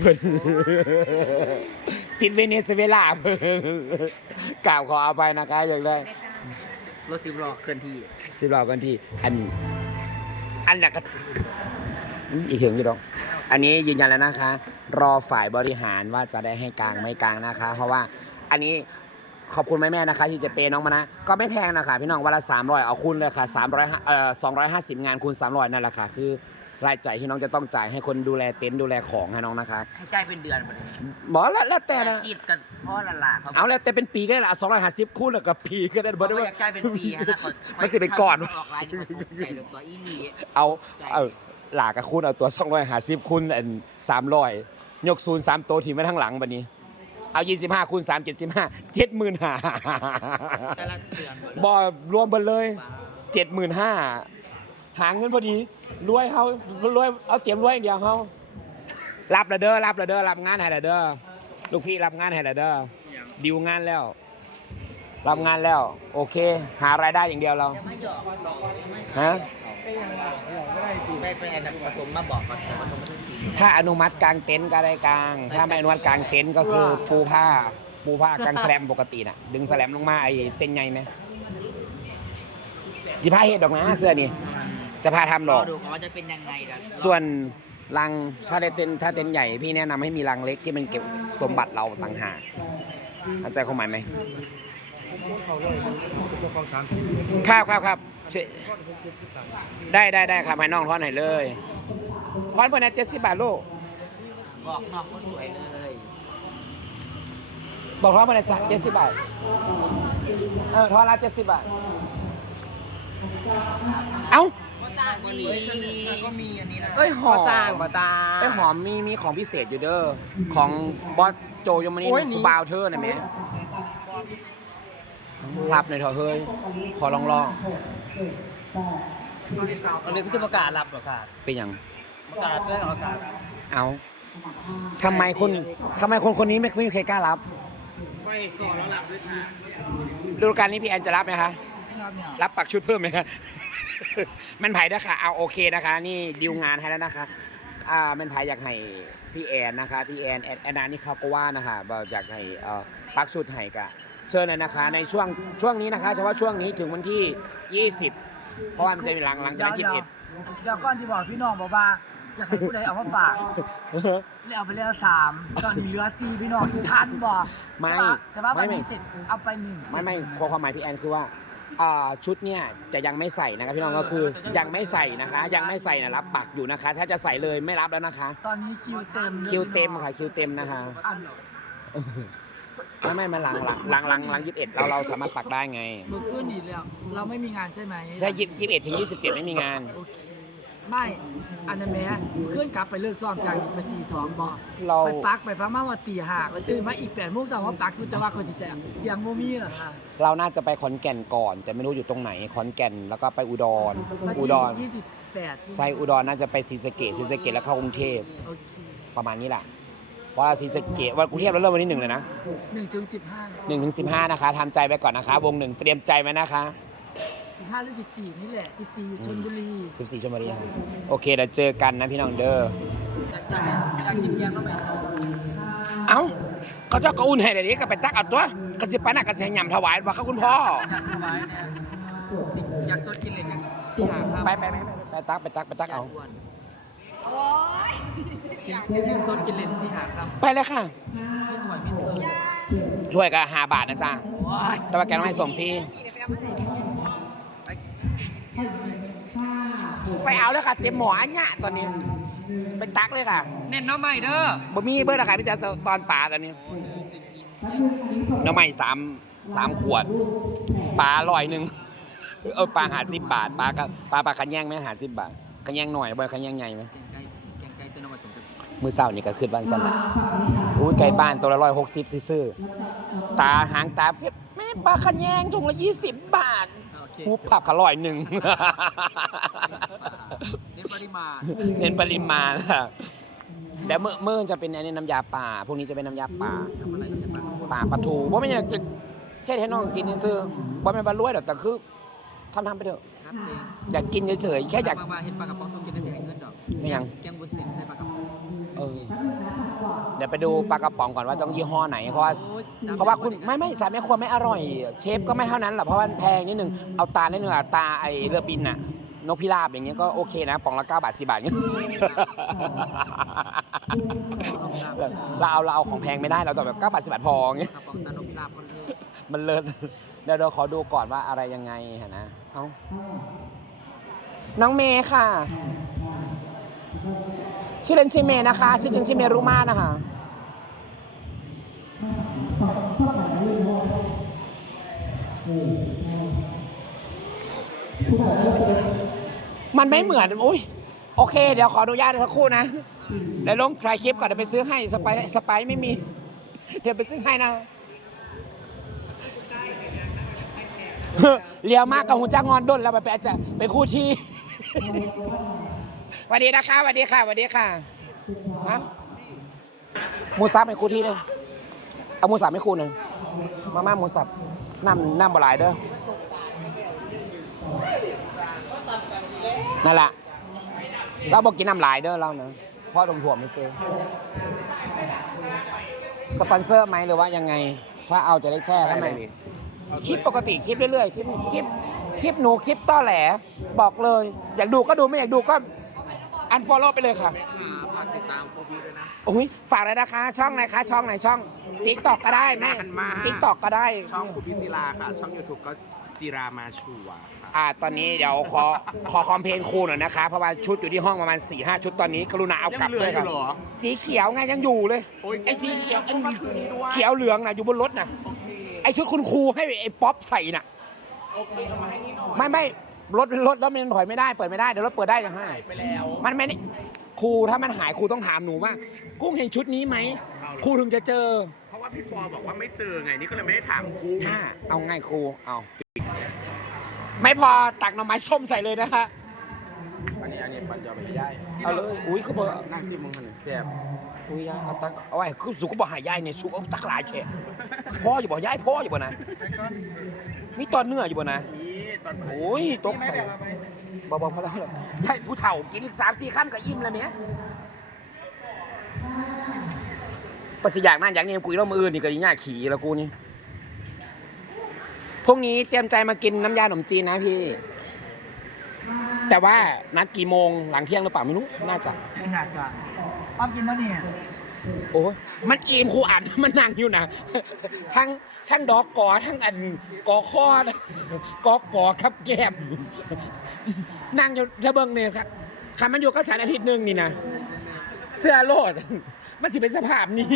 เพิ่นติดเวเนซุเอลาเพิ่นกล่าวขอเอาไปนะคะอย่างไรรถสิบล้อเคลื่อนที่สิบรอบกันที่ อัน อันนั้นก็อืมอีกเห็นอยู่ดอกอันนี้ยืนยันแล้วนะคะ รอฝ่ายบริหารว่าจะได้ให้กลางไม่กลางนะคะ เพราะว่าอันนี้ขอบคุณแม่ๆนะคะ ที่จะเปย์น้องมานะก็ไม่แพงนะคะ พี่น้องวันละสามร้อยเอาคุณเลยค่ะสามร้อยเอ่อสองร้อยห้าสิบงานคูณสามร้อยนั่นแหละค่ะคือ รายจ่ายที่น้องจะต้องจ่ายให้คนดูแลเต็นท์ดูแลของให้น้องนะคะให้จ่ายเป็นเดือนหมดเลยบอกแล้วแล้วแต่นะคิดกันเพราะละล่ะเขาเอาแล้วแต่เป็นปีก็ได้ละสองร้อยห้าสิบคูณแล้วก็ปีก็ได้บบ่อกได้ว่าว่าอยากจ่ายเป็นปีฮะนะเขามันสิเป็นก้อนออกลายนี่เขาใจลงตัวอีหลีเอาเอาหลากกับคุณเอาตัว250คูณอัน300ยกศูนย์สามโตวที่มาทั้งหลังบัดนี้เอา25คูณ3 75 75,000หาแต่ละเดือนหมดเลยบ่รวมเบิดเลย75,000หา เงินพอดีรวยเฮารวยเอาเตรียมรวยอย่างเดียวเฮารับและเด้อรับและเด้อรับงานให้และเด้อลูกพี่รับงานให้และเด้อดิวงานแล้ว รับงานแล้ว โอเค หารายได้อย่างเดียวเรายังไม่หยอกฮะไปไปอันนั้นปฐมมาบอกก่อนปฐมมาถึงสี่ถ้าอนุมัติกลางเต็นท์ก็ได้กลาง ถ้าไม่อนุมัติกลางเต็นท์ก็คือปูผ้าปูผ้ากลางแสลมปกติน่ะ ดึงแสลมลงมาไอ้เต็นท์ใหญ่ไหมจิพาเฮ็ดดอกนะเสื้อนี่ จะพาทำดรออก ดูว่าจะเป็นยังไงนะส่วนรังถ้าได้เต็นท์ถ้าเต็นท์ใหญ่พี่แนะนำให้มีรังเล็กที่มันเก็บสมบัติเราต่างหากเข้าใจความหมายไหมครับครับครับเสได้ได้ได้ครับให้น้องทอนให้เลยทอนเพื่อนนะเจ็ดสิบบาทลูกบอกนอกคนสวยเลยบอกเขามาเลยเจ็ดสิบบาทเออทอดละเจ็ดสิบบาทเอ้า บุหรี่ก็มีอันนี้นะเอ้ยหอมบ่จ้างบ่จ้างเอ้ยหอมมีมีของพิเศษอยู่เด้อของบอสโจยมนีโอ้ยคูนี่ บาวเธอน่ะแม่รับหน่อยเถอะเฮ้ยขอลองลองอันนี้คือประกาศรับเหรอค่ะเป็นอย่างประกาศเรื่องประกาศเอาทำไมคนทำไมคนคนนี้ไม่ไม่มีใครกล้ารับไม่สอนแล้วรับด้วยค่ะฤดูกาลนี้พี่แอนจะรับไหมคะรับปักชุดเพิ่มไหมคะ มันไผ่ด้วยค่ะ เอาโอเคนะคะ นี่ดิวงานให้แล้วนะคะ อ่ามันไผ่อยากให้พี่แอนนะคะ พี่แอนแอนแอนนานี่เขาก็ว่านะคะบอกอยากให้เอ่อปักชุดให้กะเชิญเลยนะคะ ในช่วงช่วงนี้นะคะเฉพาะช่วงนี้ถึงวันที่ 20 เพราะว่ามันจะมีหลังหลังจากนั้นเดี๋ยวเดี๋ยวก่อนที่บอกพี่น้องบอกว่าจะให้ผู้ใดเอามาฝาก21เลยเอาไปแล้วสามตอนนี้เหลือสี่พี่น้องที่ทันบอกไม่แต่ว่าไม่วันไม่นี้เสร็จเอาไปหนึ่ง ไม่ไม่ความหมายพี่แอนคือว่า อ่าชุดเนี่ยจะยังไม่ใส่นะครับพี่น้องก็คือยังไม่ใส่นะคะ ยังไม่ใส่นะรับปักอยู่นะคะ ถ้าจะใส่เลยไม่รับแล้วนะคะ ตอนนี้คิวเต็มคิวเต็มค่ะคิวเต็มนะคะอันไม่ไม่มาหลังหลังหลังหลังหลังยี่สิบเอ็ดเราเราสามารถปักได้ไงเมื่อคืนนี้แล้วเราไม่มีงานใช่ไหมใช่ยี่สิบเอ็ดถึงยี่สิบเจ็ดไม่มีงานโอเค ไม่อันนั้นแม่เพื่อนกลับไปเลิกซ้อมจากไปตีสองบอกเรา ไปปักไปพักมาว่าตีห้าก็ตื่นมาอีกแปดโมงสองว่าปักชุดจะว่าคนจิตใจเสียงโมมี่เหรอคะเราน่าจะไปขอนแก่นก่อน แต่ไม่รู้อยู่ตรงไหนขอนแก่นแล้วก็ไปอุดรวันอุที่ดรยี่สิบแปดใช่อุดรน่าจะไปศรีสะเกดศรีสะเกดแล้วเข้ากรุงเทพโอเคประมาณนี้แหละเพราะว่าศรีสะเกดวันกรุงเทพเราเริ่มวันที่หนึ่งเลยนะหนึ่งถึงสิบห้า หนึ่งถึงสิบห้านะคะทำใจไปก่อนนะคะ วงหนึ่งเตรียมใจไว้นะคะ สิบห้าหรือสิบสี่นี่แหละสิบสี่ชลบุรีสิบสี่ชั่วโมงค่ะโอเคเดี๋ยวเจอกันนะพี่น้องเด้อใช่การกินแกงแล้วไปเอ้าเขาเจ้าก็อุ่นให้เดี๋ยวนี้ก็ไปตักเอาตัวกระสิบปานักกระสิยำถวายว่าเขาคุณพ่อ อยากสดกินเลยกันสี่หาครับไปไปไปไปตักไปตักไปตักเอาอยากสดกินเลนสี่หาครับไปเลยค่ะไม่ถอยไม่เถิดถ้วยก็ห้าบาทนะจ๊ะแต่ว่าแกต้องให้ส่งฟรีไปเอา เลยค่ะเตรียมหมออันเนี้ยตอนนี้ไปตักเลยค่ะเน้นน้องใหม่เด้อบ่มีเบอร์ราคาพี่จะตอนปลาตอนนี้น้ำใหม่สามสามขวดปลาลอยหนึ่งเออปลาหาสิบบาทปลาก็ปลาปลาขันแย่งไหมหาสิบบาทขันแย่งหน่อยบ่ขันแย่งใหญ่ไหมแกงไก่แกงไก่เส้นน้ำมันสมกับมือเศร้านี่ก็ขึ้นบ้านสั่นละอุ้ยไก่บ้านตัวละร้อยหกสิบซื่อๆตาหางตาเฟียบแม่ปลาขันแย่งถุงละยี่สิบบาท โอเคหูผักขลอยหนึ่ง เน้นปริมาณเน้นปริมาณค่ะเดี๋ยวเมื่อเมื่อจะเป็นอันนี้น้ำยาป่า พวกนี้จะเป็นน้ำยาป่า ทำอะไรกันบ้างป่าปลาทูว่าไม่ใช่จะแค่ให้น้องกินซื้อว่าไม่นบรรลุยหรอกแต่คือทำทำไปเถอะ ครับเองอยากกินเฉยๆแค่อยากว่าเห็นปลากระป๋องต้องกินได้เสียเงินดอกไม่ยัง แกงบุญเส้นใส่ปลากระป๋องเออ ดี๋ยวไปดูปลากระป๋องก่อนว่าต้องยี่ห้อไหน เพราะว่าเพราะว่าคุณไม่ไม่สามแม่ครัวไม่อร่อย เชฟก็ไม่เท่านั้นหรอกเพราะว่ามันแพงนิดนึงเอาตาได้หนึ่งอะตาไอเรือบินน่ะนกพิราบอย่างเงี้ยก็โอเคนะปองละ9บาท10บาทเงี้ยเราเอาเราเอาของแพงไม่ได้เราต้องแบบ9บาท10บาทพออย่างเงี้ยกระป๋องตาลกพิราบคนเลิศมันเลิศเดี๋ยวเราขอดูก่อนว่าอะไรยังไงฮะนะเอ้าน้องเมย์ค่ะ ชื่อเล่นชื่อเมย์นะคะ ชื่อจริงชื่อเมรุมานะคะมันไม่เหมือนอุ้ยโอเค เดี๋ยวขออนุญาตสักครู่นะเดี๋ยวลงถ่ายคลิปก่อนเดี๋ยวไปซื้อให้สไปสไปไม่มี เดี๋ยวไปซื้อให้นะเลี้ยวมากกับหูจ้างอนด้นแล้วไปอาจจะไปคู่ที่ สวัสดีนะคะสวัสดีค่ะสวัสดีค่ะฮะหมูสับให้คู่ที่เลยเอาหมูสับให้คู่หนึ่งมาม่าหมูสับน้ำน้ำบหลายเด้อนั่นแหละเราบอกกินน้ำหลายเด้อเรานะเพราะรวมถ่วมไม่ซื้อสปอนเซอร์ไหมหรือว่ายังไง ถ้าเอาจะได้แช่ข้างในคลิปปกติคลิปเรื่อยๆคลิปคลิปคลิปหนูคลิปต้อแหล บอกเลย อยากดูก็ดูไม่อยากดูก็ อันฟอลโล่ไปเลยค่ะฝากติดตามโควิดด้วยนะ โอ้ยฝากเลยนะคะ ช่องไหนคะ ช่องไหนช่องติ๊กตอกก็ได้แม่นานมาก ติ๊กตอกก็ได้ช่องคุณพิจิราค่ะ ช่อง YouTube ก็จิรามาชัวร์ค่ะอ่าตอนนี้เดี๋ยวขอขอคอมเพลนครูหน่อยนะคะ เพราะว่าชุดอยู่ที่ห้องประมาณ4ี่ห้าชุดตอนนี้กรุณาเอากลับด้วยครับสีเขียวไงยังอยู่เลยโอ้ยไอ้สีเขียวไอ้เขียวเหลืองน่ะอยู่บนรถน่ะไอ้ชุดคุณครูให้ไอ้ป๊อปใส่น่ะโอเคเอามาให้นี่หน่อยไม่ไม่ รถรถแล้วมันถอยไม่ได้เปิดไม่ได้เดี๋ยวรถเปิดได้จะให้ไปแล้ว มันไม่ได้ครูถ้ามันหายครูต้องถามหนูว่า กุ้งเห็นชุดนี้ไหมครูถึงจะเจอเพราะว่าพี่ปอบอกว่าไม่เจอไงนี่ก็เลยไม่ได้ถามกุ้งอ่าเอาไงครูเอาไม่พอตักหน่อไม้ส้มใส่เลยนะคะอันนี้อันนี้ปัญญาไปให้ย่ายเอาเลยอุ้ยคือบอกนั่งซิมึงกันแซ่บอุ้ยยายเอาตักเอาไว้คือสุกก็บอกหายายเนี่ยสุกเอาตักหลายแฉะพ่ออยู่บ่ยายพ่ออยู่บ่นะมีตอนเนื้ออยู่บ่นะ นี่ตอนไหน โอ้ยตกใจบอกบอกพอแล้วเลยใช่ผู้เฒ่ากินอีกสามสี่ข้ามกับอิ่มแล้วเนี้ยปัสยากนั่นอย่างนี้กูอีกแล้วมืออื่นนี่ก็ยิ่งยากขี่แล้วกูนี่พรุ่งนี้เตรียมใจมากินน้ำยาขนมจีนนะพี่ แต่ว่านัดกี่โมงหลังเที่ยงหรือเปล่าไม่รู้ น่าจะไม่น่าจะอ้อมกินแล้วเนี่ย โอ้ยมันอิ่มครูอ่านมันนั่งอยู่นะทั้งทั้งดอกกอทั้งอันกอข้อกอกอครับแก้มนั่งอยู่ระเบิงเนี่ยครับคันมันอยู่ก็ฉันอาทิตย์หนึ่งนี่นะเสื้อโลด มันสิเป็นสภาพนี่